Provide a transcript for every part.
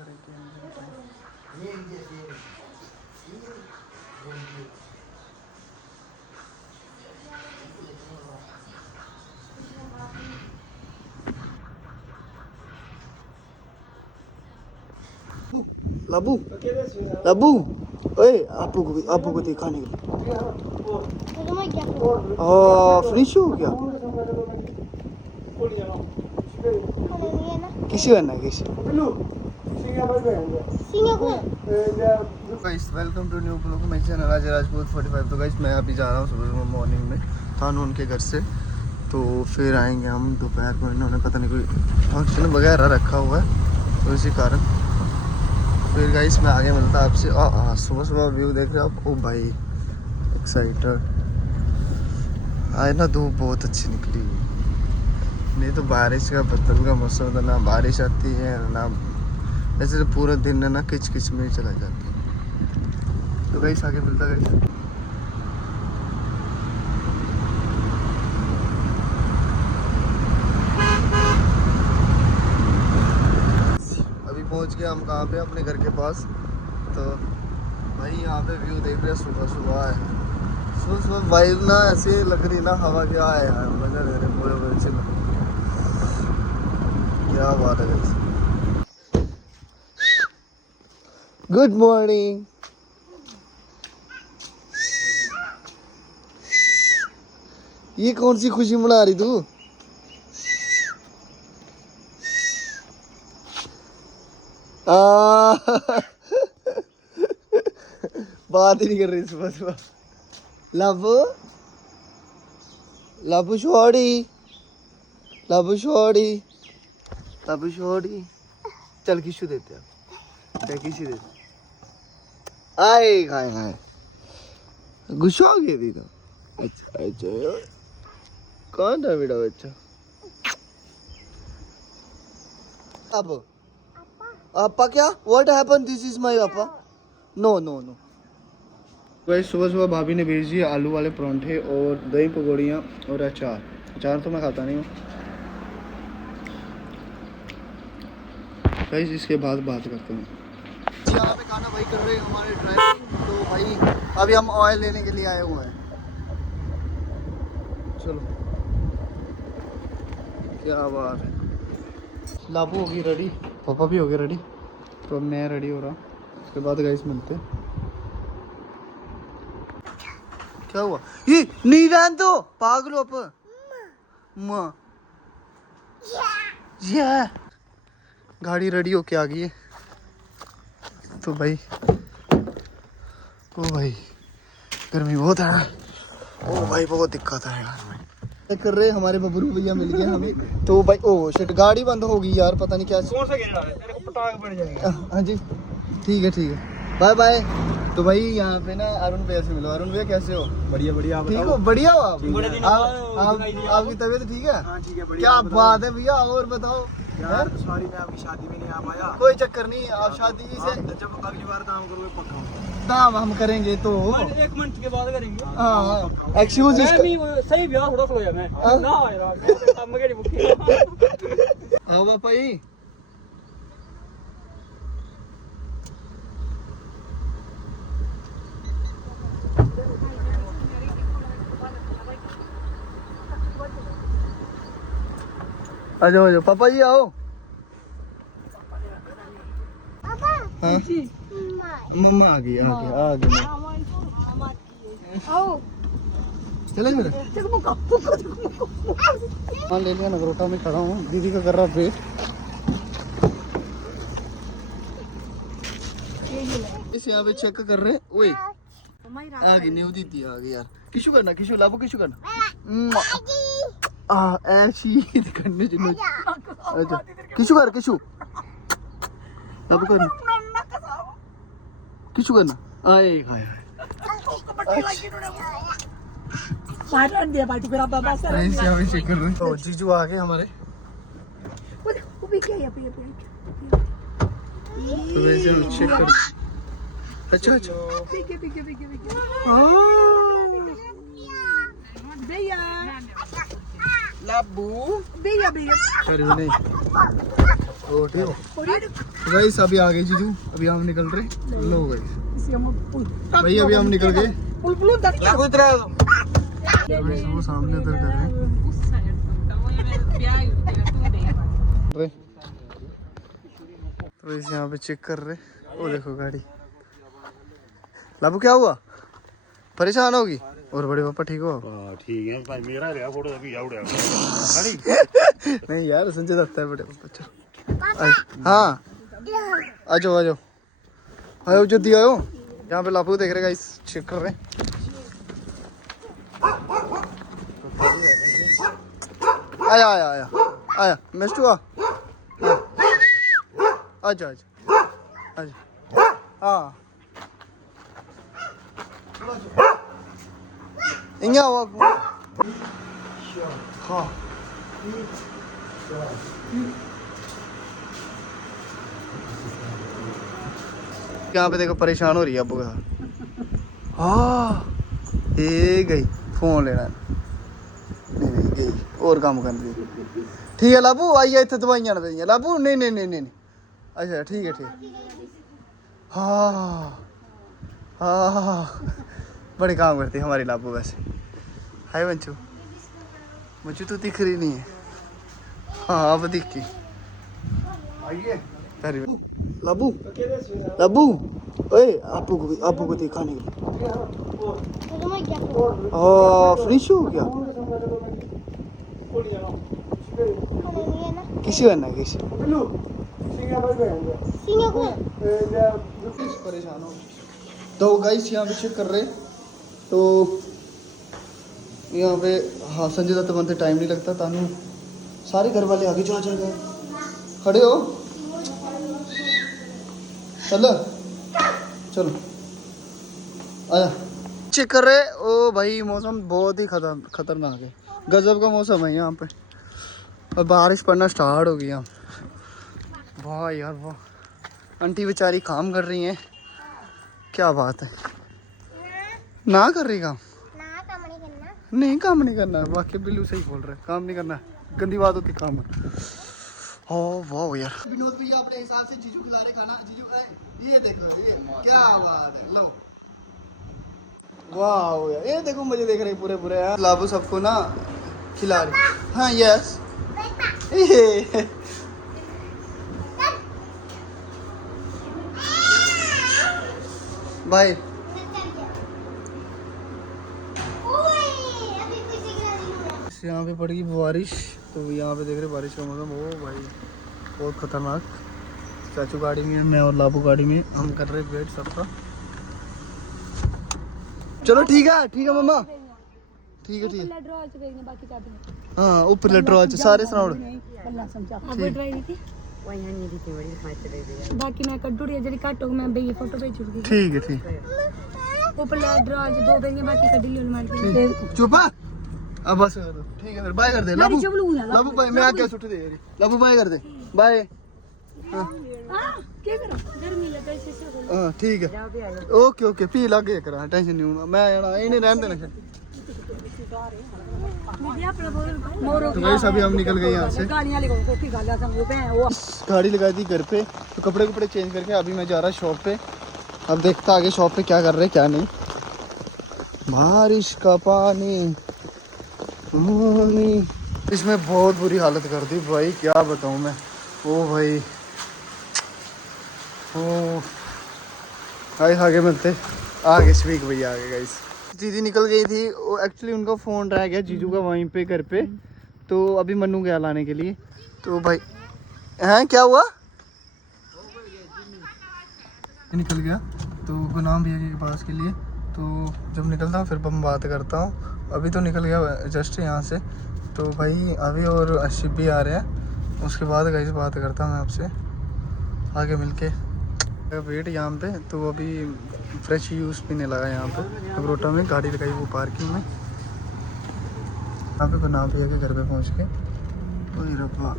लाबू लाबू ओए आपको को दिखाने के लिए फिनिश हो गया किसी करना किसी guys welcome to new blog मैं चैनल राजपूत 45। तो गाइस मैं अभी जा रहा हूँ सुबह मॉर्निंग में थानू उनके घर से, तो फिर आएंगे हम दोपहर को। इन्होंने पता नहीं कोई फंक्शन वगैरह रखा हुआ है तो इसी कारण फिर गाइस मैं आगे मिलता आपसे। सुबह सुबह व्यू देख रहे हो आप। ओ भाई एक्साइटेड आज ना धूप बहुत अच्छी निकली, नहीं तो बारिश का बदल का मौसम था, ना बारिश आती है ना ऐसे तो पूरा दिन ना किच किच में ही चला जाती है। तो गाइस आगे मिलता गाइस। पहुंच गए हम कहाँ पे अपने घर के पास। तो भाई यहाँ पे व्यू देख रहे सुबह सुबह है। सुबह सुबह वाइब ना ऐसे लग रही ना हवा क्या है यार, मजा ले रहे पूरे बच्चे में, क्या बात है गाइस। Good morning. ये कौन सी खुशी मना रही तू? बात ही नहीं कर रही सुबह सुबह। लबू लबू छोड़ी लबू छोड़ी लबू छोड़ी चल किशु देते हैं क्या किसी देते आए खाए खाए गुस्सा हो गया थी तो। अच्छा अच्छा कौन था बेटा बच्चा? अब पापा क्या? What happen? This is my papa. No no no. वही सुबह सुबह भाभी ने भेज दिए आलू वाले परांठे और दही पकौड़ियाँ और अचार तो मैं खाता नहीं हूँ गाइस। इसके बाद बात करते हैं। यहाँ पे खाना भाई कर रहे हैं हमारे ड्राइवर। तो भाई अभी हम ऑयल लेने के लिए आए हुए हैं। चलो क्या बात है। लाबू होगी रेडी, पापा भी हो गए रेडी, तो मैं रेडी हो रहा हूँ। उसके बाद गाइस मिलते हैं। क्या हुआ? ये नहीं रहने दो पागल हो आप। माँ ये गाड़ी रेडी होके आ गई है। तो भाई ओ भाई गर्मी बहुत है। ओ भाई बहुत दिक्कत है यार भाई। कर रहे हमारे बबरू भैया मिल गए हमें। तो भाई ओ शिट गाड़ी बंद हो गई यार, पता नहीं क्या। कौन सा गिरना है तेरे को पटाख पड़ जाएगा। हाँ जी ठीक है बाय बाय। तो भाई यहाँ पे ना अरुण भैया से मिलो। अरुण भैया कैसे हो? बढ़िया बढ़िया। ठीक हो? बढ़िया हो आप? आपकी तबीयत ठीक है? हाँ ठीक है बढ़िया। क्या बात है भैया, और बताओ यार। सॉरी मैं आपकी शादी में नहीं आ पाया। कोई चक्कर नहीं, आप शादी से जब अगली बार काम करोगे पक्का दाम हम करेंगे तो 1 मंथ के बाद करेंगे। हाँ एक्सक्यूज सही ब्याह थोड़ा स्लो है मैं ना आया काम के बुक आओ पापा जी। आ जाओ पापा जी आओ। हाँ मम्मा आ गई चले मेरे मान ले लिया नगरोटा में खड़ा हूँ। दीदी का कर रहा वेट। इस यहाँ पे चेक कर रहे हैं। ओए आ गई न्यू दीदी आ गई यार। किशु करना किशु लाबो किशु करना ऐसी करने जिन्हों। अच्छा किशु कर किशु लाबो करना किशु करना आए खाए जीजू आ गए हमारे। तो वैसे चेक कर। अच्छा अच्छा लाबू भैया भैया अरे नहीं ओ ठीक हो गाइस अभी आ गए जीजू, अभी हम निकल रहे। लो गाइस भाई अभी हम निकल गए। वो सामने उधर कर रहे हैं। तो इस यहाँ पे चेक कर रहे। वो देखो गाड़ी। लाबू क्या हुआ, परेशान होगी? और बड़े पापा ठीक हो? ठीक है भाई, मेरा रहा फोटो अभी आउट नहीं यार संजय दत्ता है बड़े पापा। चलो हाँ आ जाओ आ जाओ आयो जो दिया हो। यहाँ पे लाबू देख रहे गाइस, चेक कर रहे। आया आया आया आया मिस्टू आ आजा आजा आजा हाँ इंगा हुआ हाँ यहाँ पे देखो परेशान हो रही है अबू का। हाँ ये गई फोन लेना। नहीं नहीं गई और काम कर रही। ठीक है लाबू आइए इतने दवाइयां ना देंगे लाबू। नहीं नहीं नहीं नहीं अच्छा ठीक है ठीक। हाँ हाँ बड़े काम करती है हमारी लाबू वैसे। हाय बंचू, मुझे तो दिख रही नहीं है। हाँ अब दिखी। आइए लाबू लाबू ओए आपू को दिखाने के लिए। फ्रिश हो गया किसी बनना किसी परेशान हो। तो गाइस यहाँ पे चेक कर रहे। तो यहाँ पे हाँ संजय दत्त बनते टाइम नहीं लगता। तानू सारे घर वाले आगे जा गए। खड़े हो चलो चलो आया। चेक कर रहे। ओ भाई मौसम बहुत ही खतरनाक है। गजब का मौसम है यहाँ पे। और बारिश पड़ना स्टार्ट हो गई यहाँ। वाह यार वाह। आंटी बेचारी काम कर रही हैं। क्या बात है। ना कर रही काम? नहीं काम नहीं करना। वाकई बिल्लू सही बोल रहे, काम नहीं करना गंदी बात होती काम है। ओह वाह यार। विनोद भैया अपने हिसाब से जीजू खिला रहे खाना। जीजू ये देखो ये क्या बात है। लो वाह यार ये देखो मुझे देख रहे पूरे पूरे यार। लाबू सबको ना खिला रहे। हाँ यस भाई यहाँ पे पड़ गई बारिश। तो यहाँ पे देख रहे बारिश का मौसम। ओ भाई बहुत खतरनाक। चाचू गाड़ी में, मैं और लाबू गाड़ी में, हम कर रहे वेट सबका। चलो ठीक है मम्मा ठीक है हाँ ऊपर लेटर सारे सुनाओ। बाकी मैं कड्डू रही जरी काटो मैं भई फोटो भेज दूंगी। ठीक है ऊपर लेटर आज दो बेंगे बाकी कड्डी लियो मार के। चुप अब बस ठीक है फिर बाय कर दे लाबू। लाबू बाय मैं आके सुट दे यार। लाबू बाय कर दे बाय। हां क्या करो गर्मी लगे से हां ठीक है ओके ओके पी लगे करा टेंशन नहीं होना। मैं जाना ये नहीं रहने देना। तो गाइस अभी हम निकल गए यहाँ से। गाड़ी लगा दी घर पे। तो कपड़े चेंज करके अभी मैं जा रहा शॉप पे। अब देखता आगे शॉप पे क्या कर रहे क्या नहीं। बारिश का पानी इसमें बहुत बुरी हालत कर दी भाई, क्या बताऊं मैं। ओ भाई ओ आगे मिलते आगे स्पीक भैया आगे गाइस। दीदी निकल गई थी वो एक्चुअली उनका फ़ोन रह गया जीजू का वहीं पे घर पे। तो अभी मन्नू गया लाने के लिए। तो भाई हैं क्या हुआ निकल गया। तो गुनाम भैया के पास के लिए। तो जब निकलता हूँ फिर मैं बात करता हूँ। अभी तो निकल गया जस्ट यहाँ से। तो भाई अभी और अशिप भी आ रहे हैं। उसके बाद गाइस बात करता हूँ मैं आपसे आगे मिलके। वेट यहाँ पे। तो अभी फ्रेश यूज़ पीने लगा यहाँ पे अगरोटा में। गाड़ी लगाई वो पार्किंग में। यहाँ पे गुनाम भैया के घर पे पहुँच के। ओए रब्बा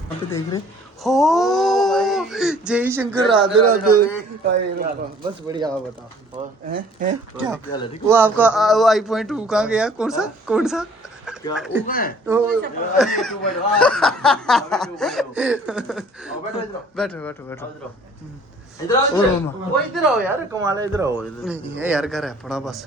यहाँ पे देख रहे हो जय शंकर राधे राधे। बस बढ़िया आप बताओ हैं क्या वो आपका वो i.2 कहाँ गया? कौन सा क्या वो कहाँ है बैठो बैठो बैठो इधर आओ और मामा वो इधर आओ यार कमाल है इधर आओ नहीं है यार घर है अपना बस